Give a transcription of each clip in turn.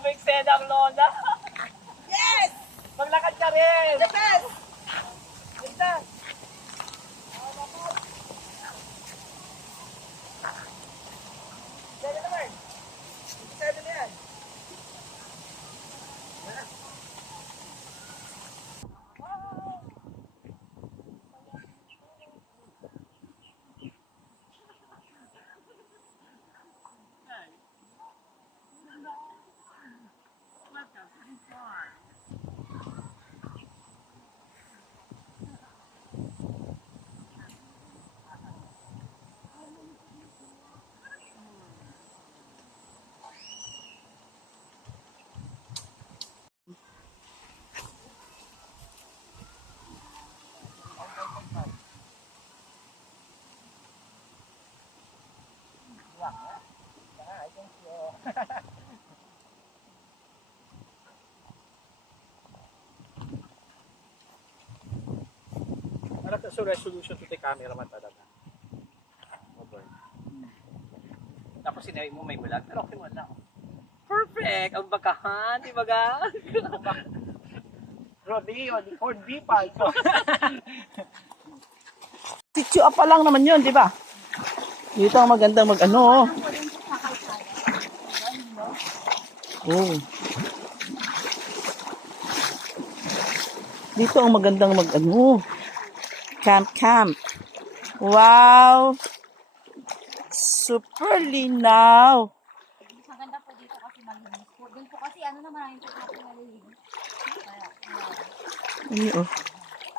Umiksena ang lona. Yes! Maglakad ka rin! The best! Ganda! Ganda naman! Ganda na yan! Ano sa resolution to the camera man talaga? Over. Tapos sinabi mo may bulag, pero okay mo lang. Perfect! Ang bakahan, di ba ga? Rodeo, di corned beef also. Sityo pa lang naman yun, di ba? Dito ang magandang mag-ano. Oh. Dito ang magandang mag-ano. Camp. Wow! Super linaw. Maganda po dito kasi malinis po. Doon po kasi ano naman yung po malilinis. Oh.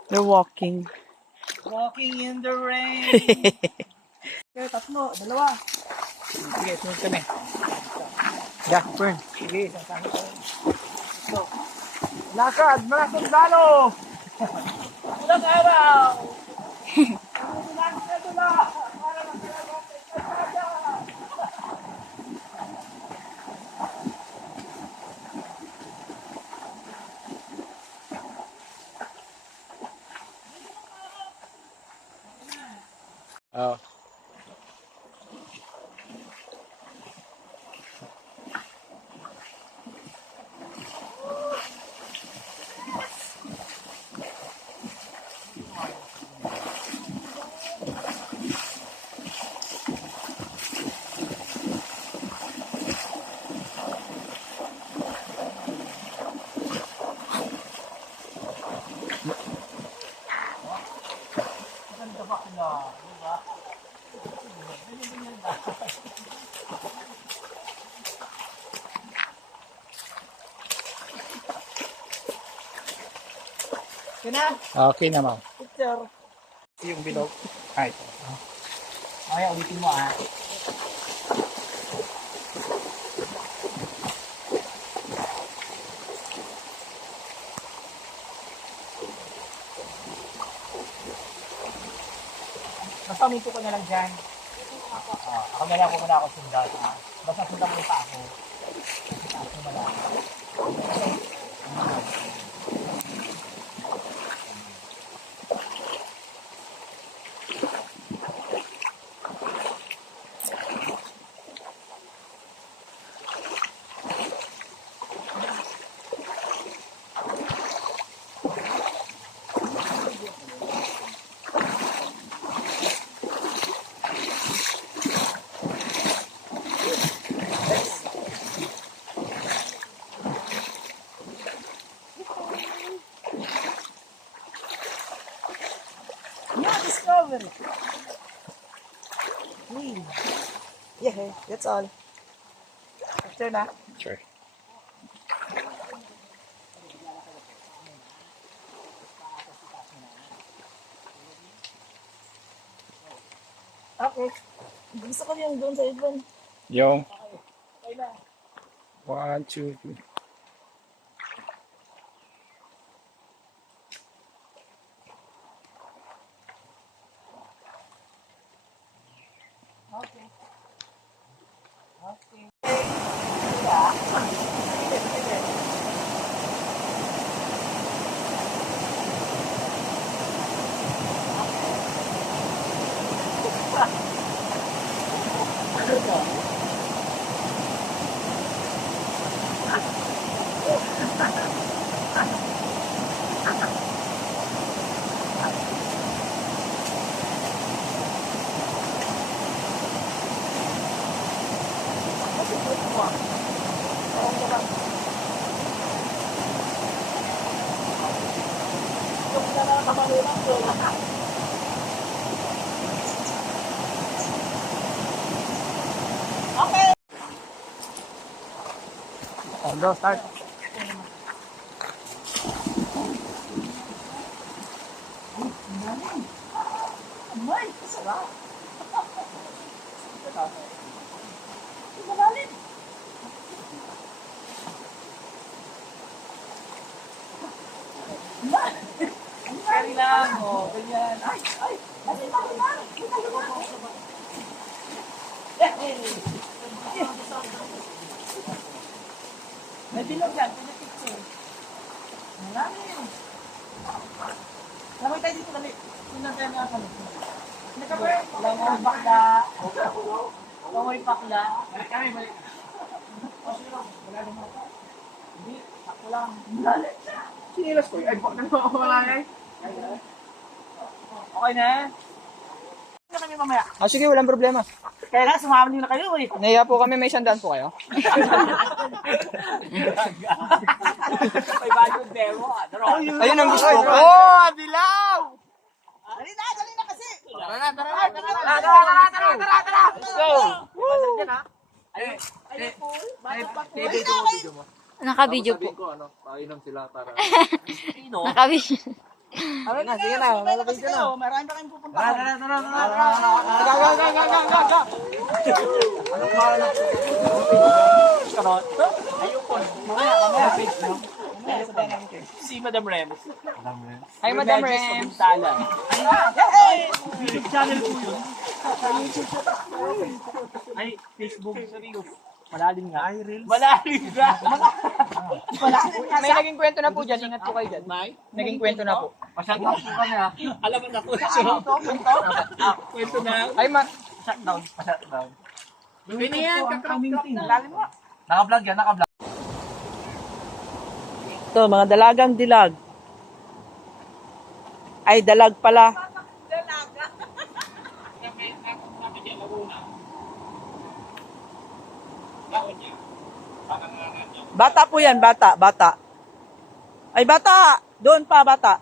They're walking. Walking in the rain. Okay, tatlo, dalawa. Sige, sunod kami. Yeah, burn. Sige, sasama ko. So, lakad, mga sundalo! Ulang araw! Oh. Okay na, ma'am. Picture. Yung bilog. Ay. Okay, ulitin mo ah. Basta minto ko na lang dyan. Ako na lang kung muna ako sundan. Basta sundan mo pa ako. Taas mo na lang. camera. Yeah, that's all. After na. Sure. Okay. Gusto ko yung doon sa ibon. Yung. 1, 2, 3. Okay. Oh, go, start. Amay, sarap. Kaya lang, oh, ganyan. Ay! Dali na! May bilog yan, pinapicture. Maraming. Lamay tayo dito, dali. Tingnan tayo nga kami. Langoy bakla. Langoy bakla. Balik kami, balik. Wala naman. Hindi, ako lang. Balik. Sinilas ko. Ay, bakit naman ako wala eh? Okay na? Tingnan kami mamaya. Ah, sige, walang problema. Kaya nga, sumama nyo na kayo eh. Naiya po kami, may sandaan po kayo. May bagong demo. Ayun ang gusto ko. Oh, dilaw! Dali na kasi. Tara! Let's go! Naka-video po. Sino? Naka-video. Sige na. Malapit ka na. Marami pa kayong pupunta. Tara. Karot? Ayupon. Mamaya. Si Madam Rems. Hi, Madam Rems. Sala. YouTube channel po yun. Ay, Facebook. Malalim nga. Malalim nga. May naging kwento na po dyan. Ingat po kayo dyan. Naging kwento na po. Pa-shutdown po kami ha. Alam mo na po. Kwento na. Ay, Shutdown. Pa-shutdown. Pwede yan. Lalim mo. Naka-vlog yan. Naka-vlog. ito, mga dalagang dilag. Ay, dalag pala. Bata po yan, bata. Ay, bata! Doon pa, bata.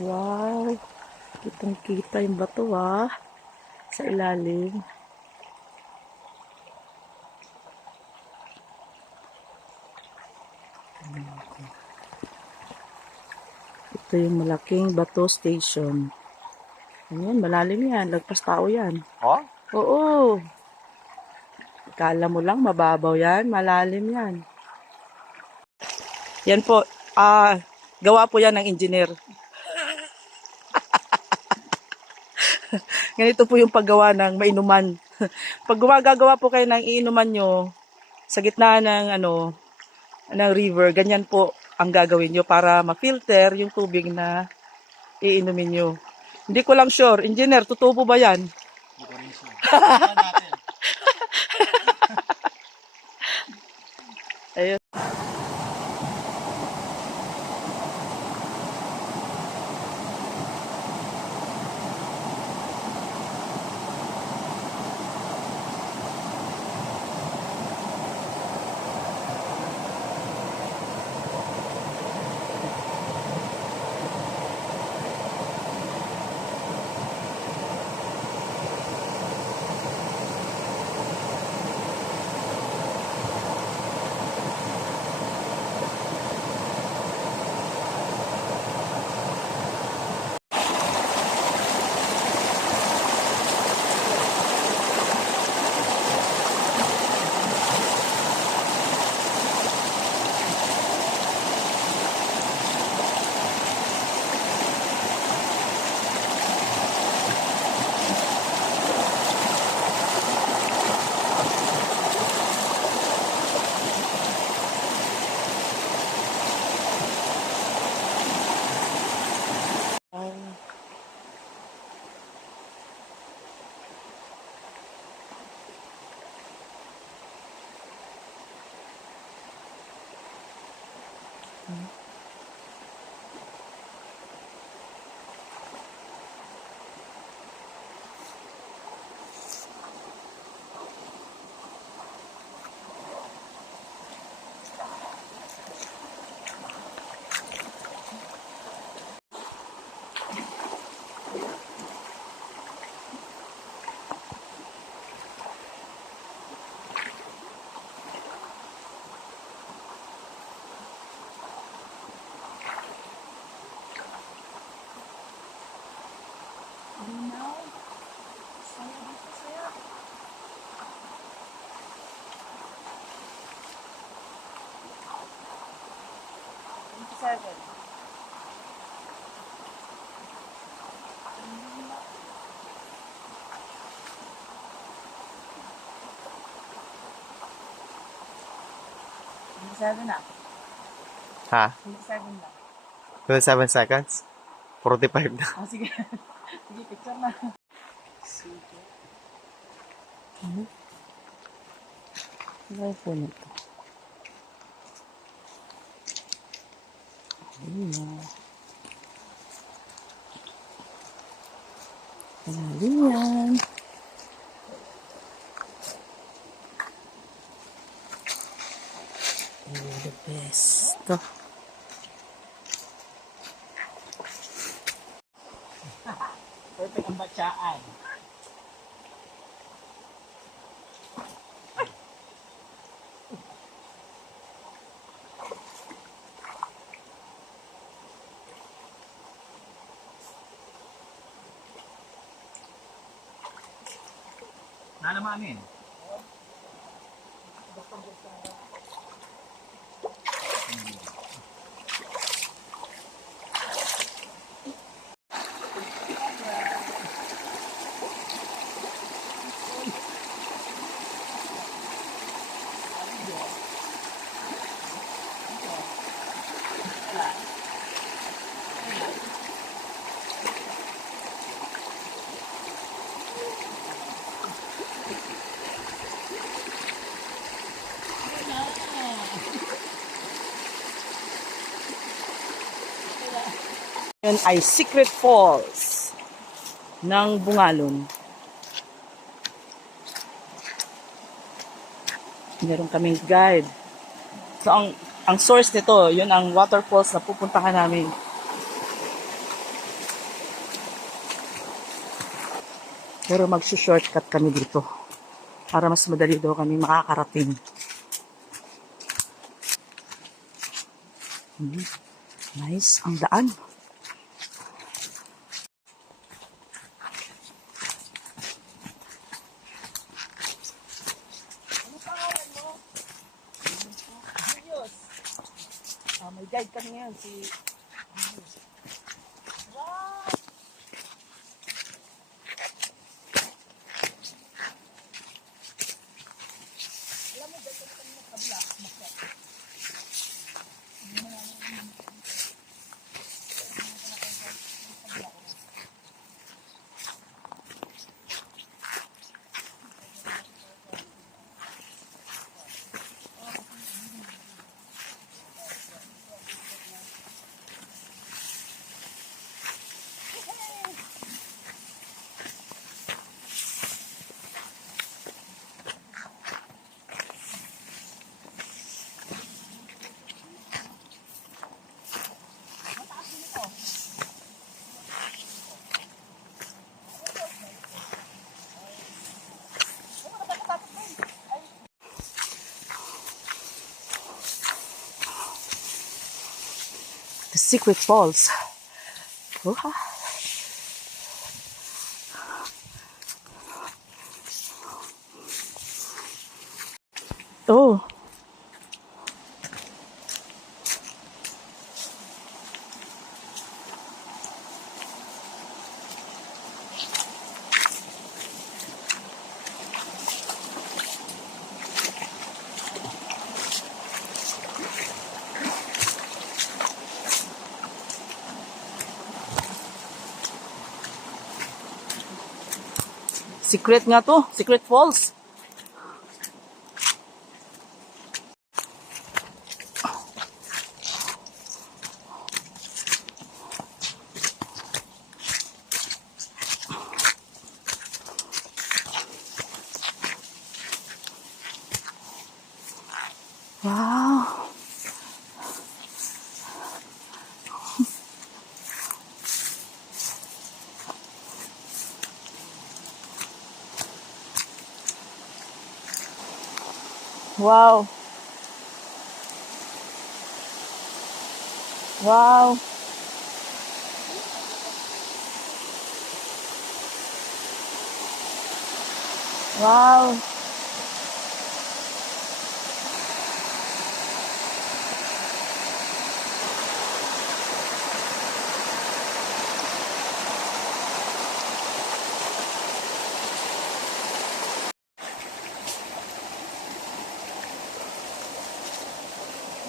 Wow. Kitang-kita yung bato sa ilalim. Ito yung malaking bato station. Ayan, malalim yan. Lagpas tao yan. Oh? Oo. Kala mo lang mababaw yan. Malalim yan. Yan po. Gawa po yan ng engineer. Ganito po yung paggawa ng mainuman. Pag gumagawa po kayo ng iinuman nyo sa gitna ng river, ganyan po ang gagawin nyo para ma-filter yung tubig na iinumin nyo. Hindi ko lang sure. Engineer, totoo po ba yan? Hindi ko rin sure. Tingnan natin. Ayun. Seven. Seven na. Ha? 7 na. 27 seconds? 45 na. Oh, sige. Sige, picture na. Ano po nito? Ayun. Malalim yan. The best. Perfect ang batsaan. Nalamanin. Yan ay Secret Falls ng Bungalon. Meron kaming guide. So, ang source nito, yun ang waterfalls na pupuntahan namin. Pero magsushortcut kami dito para mas madali daw kami makakarating. Nice ang daan. May guide kami ngayon si The Secret Falls. Wow. Oh. Secret nga to. Secret Falls. Wow. Wow. Wow. Wow.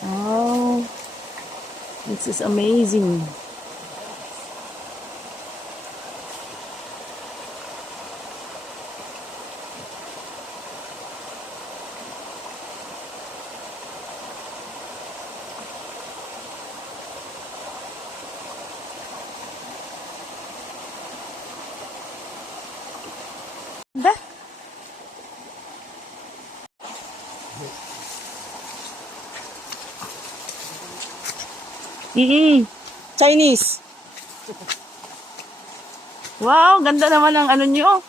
Oh, this is amazing. Ba? Chinese. Wow, ganda naman ang ano nyo.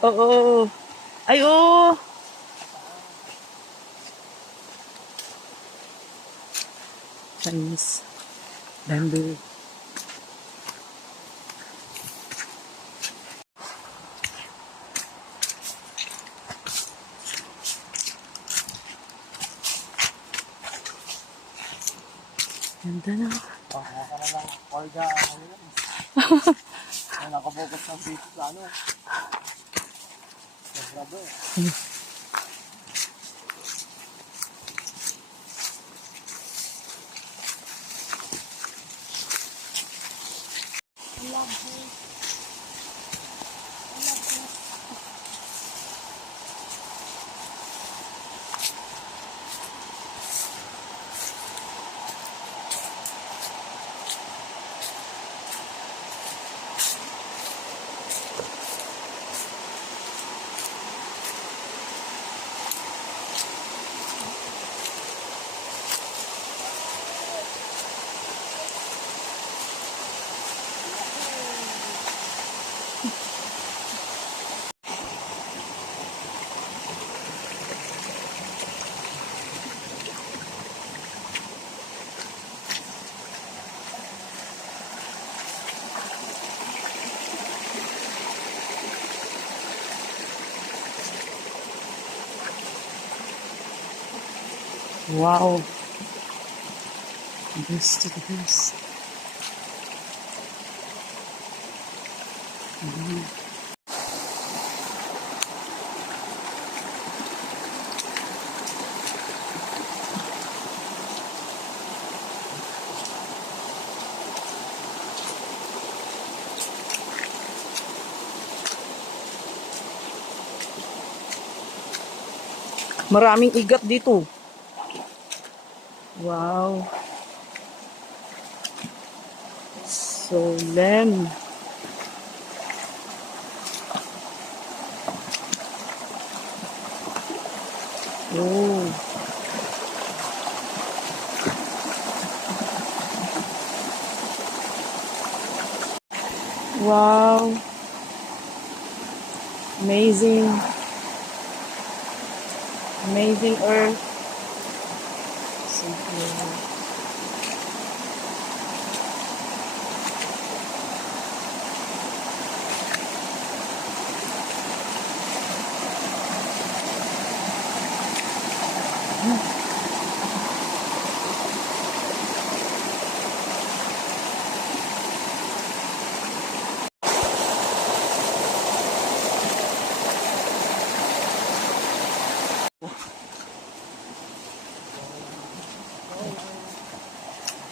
Oo. Ay, oo. Chinese. Bamboo. Ganda na. Kaya ka na lang, Olga, ano yun? Ay, nakapokus ng dito sa ano. Sa grado eh. Wow. This to this. Maraming igat dito. Wow. Solemn. Oh. Wow. Amazing. Amazing earth. Simple.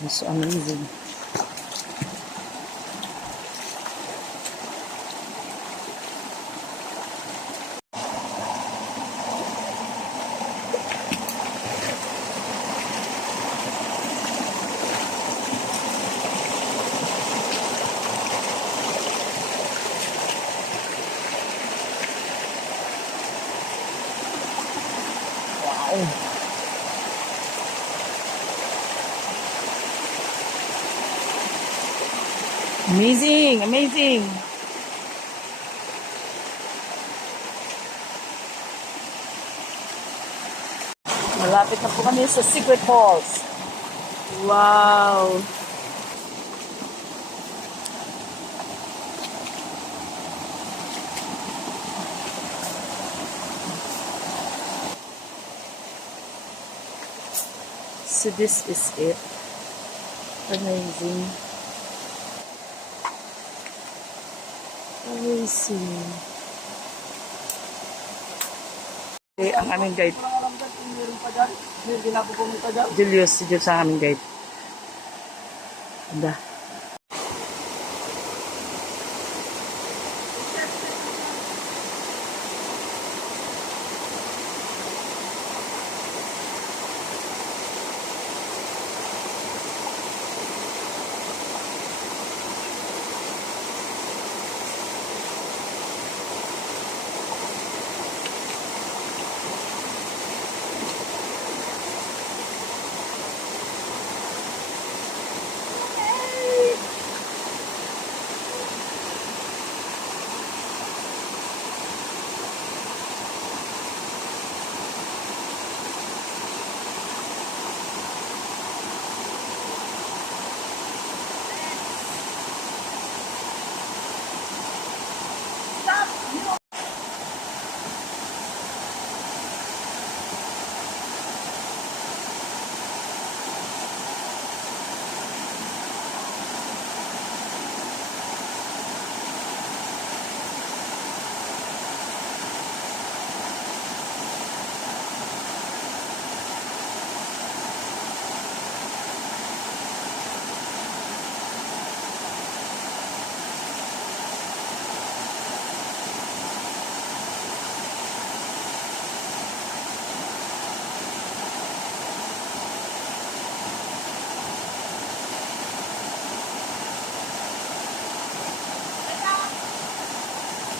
It's so amazing. Wow. Amazing, amazing. Malapit na po kami sa Secret Falls. Wow. So this is it. Amazing. Amazing. Okay, ang aming guide. Julius, si Julius ang aming guide. Ganda.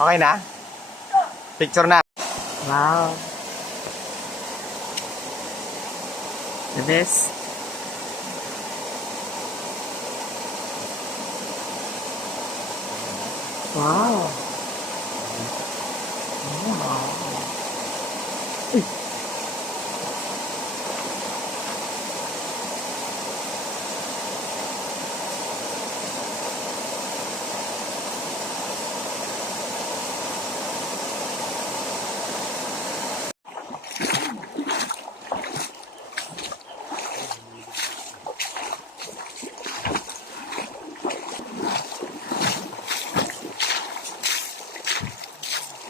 Okay na? Picture na. Wow. The best. Wow. Wow.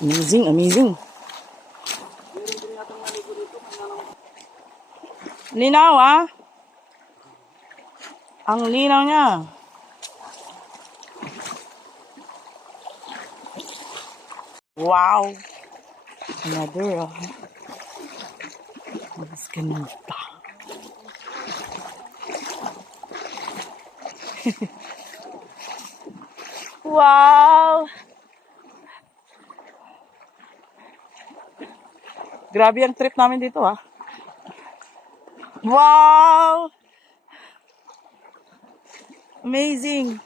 Amazing, amazing. Linaw ah. Ang linaw niya. Wow. Another mas ganda. Wow. Grabe ang trip namin dito ah. Wow. Amazing.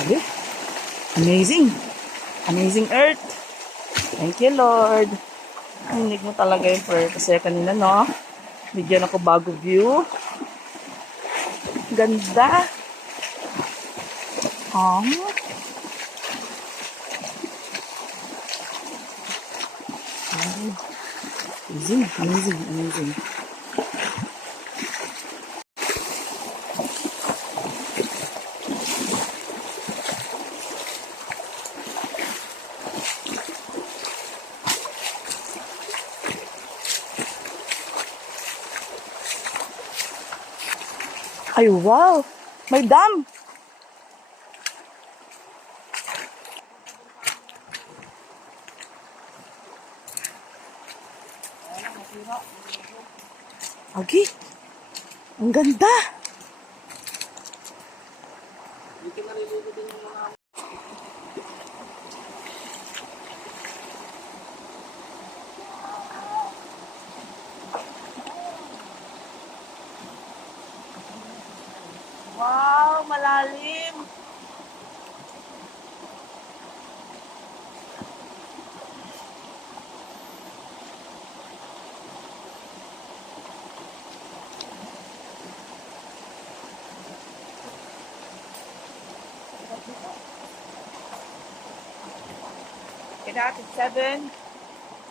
Grabe. Amazing. Amazing earth. Thank you, Lord. Hinig mo talaga yung prayer. Kasi kanina, no? Bigyan ako bago view. Ganda. Amazing, amazing, amazing. Ay, wow! May dam! Agi! Ang ganda! Wow, malalim. Kaya natin 7.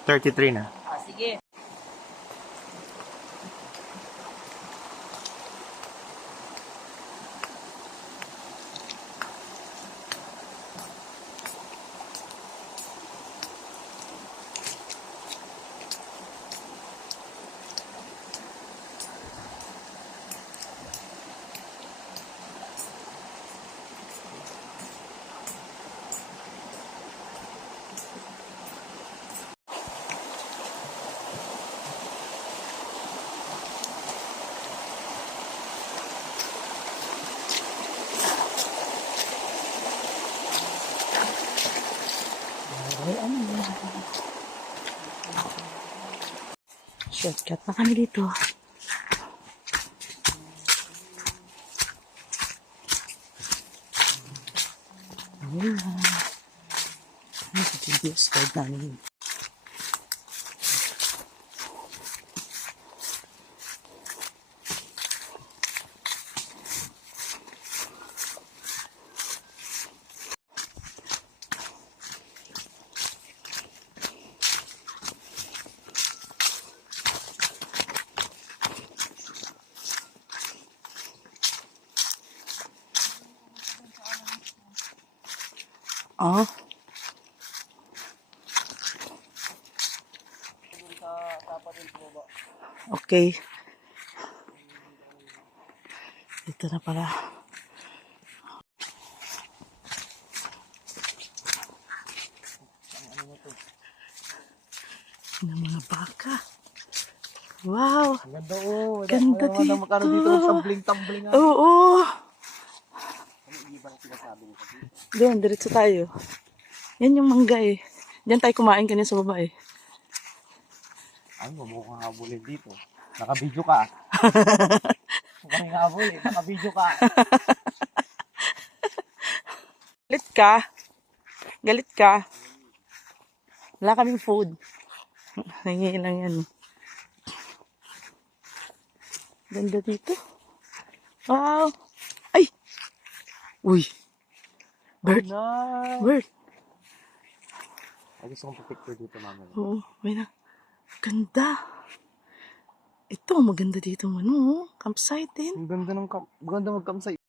33 na. Sige. Shortcut na kami dito. Ayan. Ano sa GPS card namin? Ah. Okay. Dito na pala. Ng mga baka. Wow. Ganda oh. Ganda dito. Magkano dito tumbling-tumbling. Oo. Doon, diretso tayo. Yan yung mangga eh. Diyan tayo kumain kanina sa baba eh. Ay, mamukhang habulin dito. Naka-video ka. Mukhang habulin. Naka-video ka. Galit ka? Galit ka? Wala kaming food. Hingi lang yan. Ganda dito. Wow. Ay! Uy! Bird! Nice. Bird! Ay, gusto kong picture dito mamaya. Oo, may na. Ganda. Ito, maganda dito ano. Campsite din. Ang ganda ng maganda mag-campsite.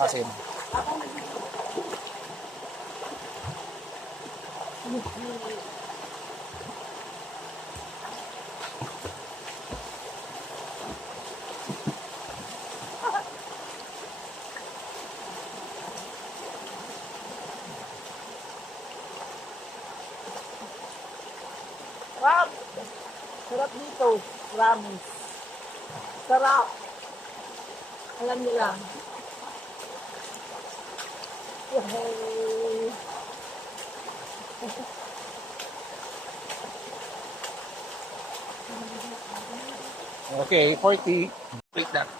Kasi, Wow! Sarap dito. Promise. Sarap. Alam niyo lang. Yay! okay, 40. Wait lang.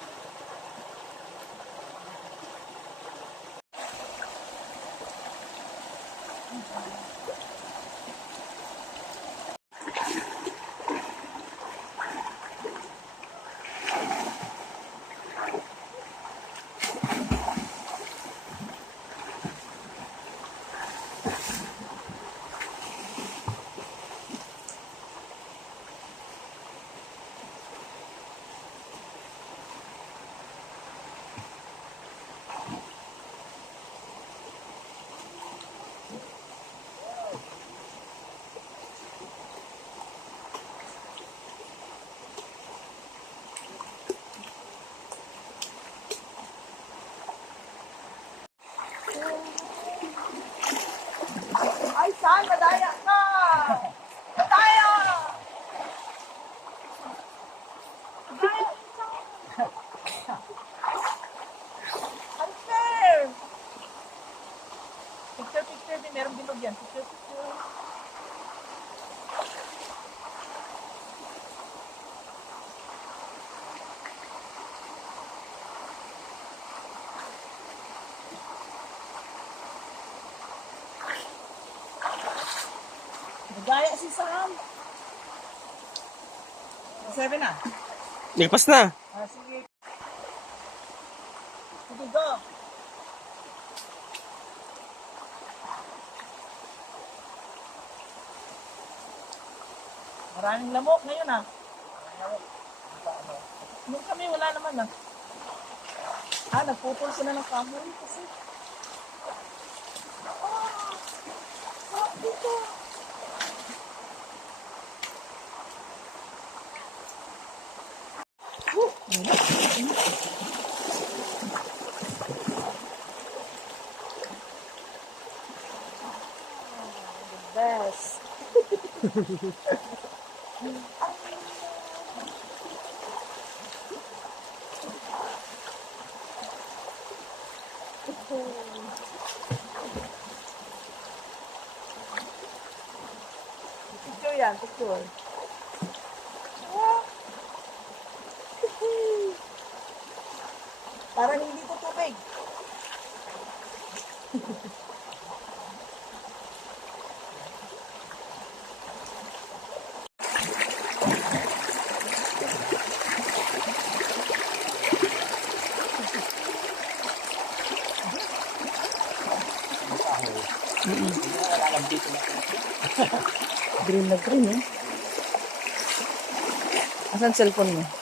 Ay, saan? Madaya ka! Madaya! Madaya! Unfair! Picture din. Meron bilog yan. Picture. Madaya si Sam. 7 na. Lipas na. Sige. Sige, go. Maraming lamok ngayon Nung kami wala naman nagputol sila ng kamoy kasi. Dito. Best. Picture yan, picture. Parang hindi to tubig. Green na green eh. Asan cellphone mo?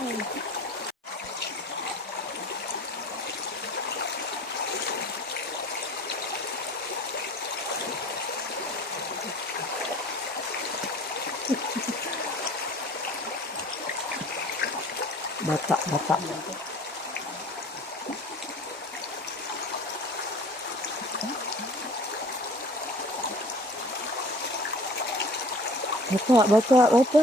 Bata, bata. Bata, bata, bata.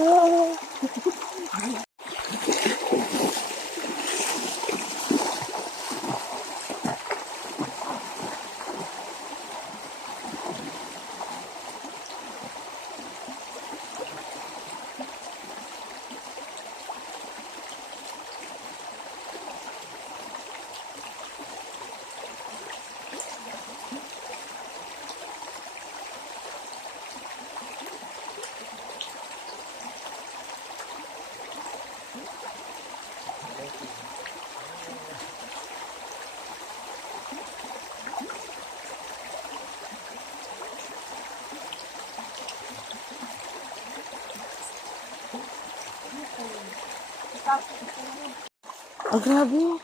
Oh, grabe.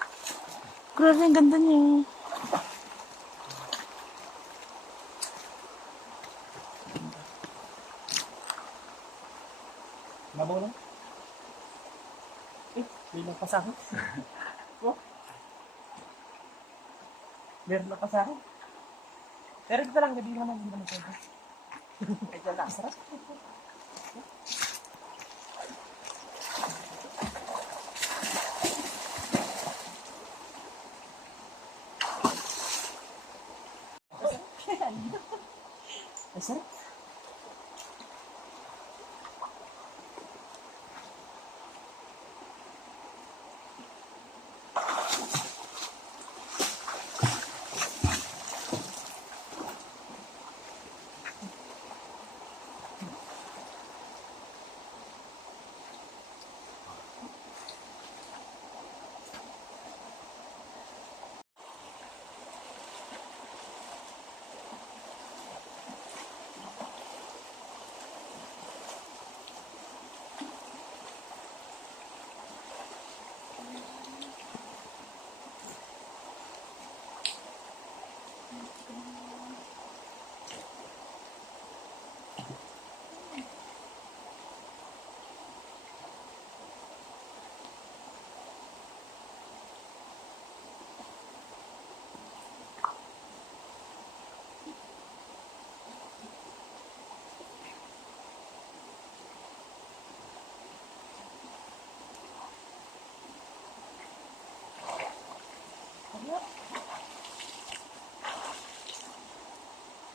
Grabe, ang ganda niya. Mabaw lang. Bilang pa sa akin. Oh. Meron na pa sa akin. Pero ito lang, gabi naman, hindi naman pwede. Ito lang, sarap. Masarap.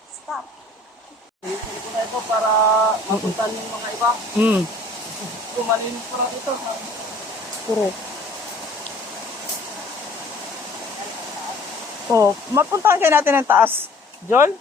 Stop. Ito na ito para mapuntahan yung mga iba. Kumanin para dito. Correct. Oh, mapuntahan kayo natin ng taas. John?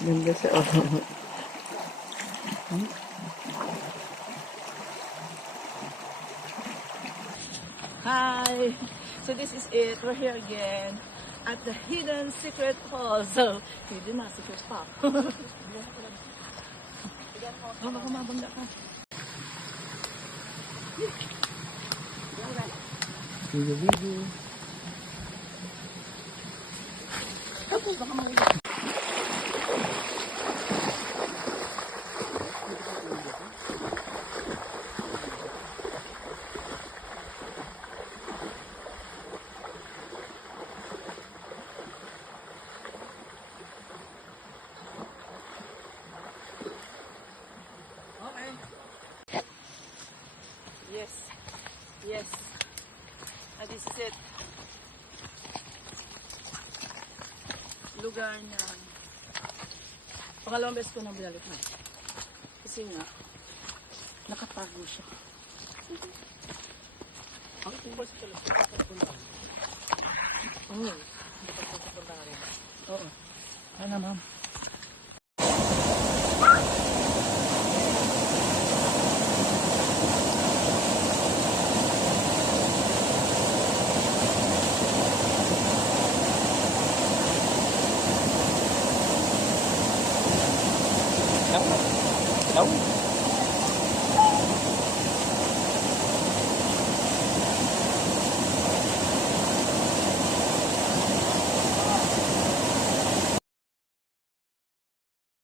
Ganda siya. Oh. Hi! So this is it. We're here again at the Hidden Secret Falls. So, hidden na, secret pa. Oh, baka mabangga ka. Yes. Yes. And this is it. Lugar na pangalawang beses ko nang binalik na. Kasi nga, nakatago siya. Ang tumbas ko lang. Oo. Oo. Ano ma'am? No?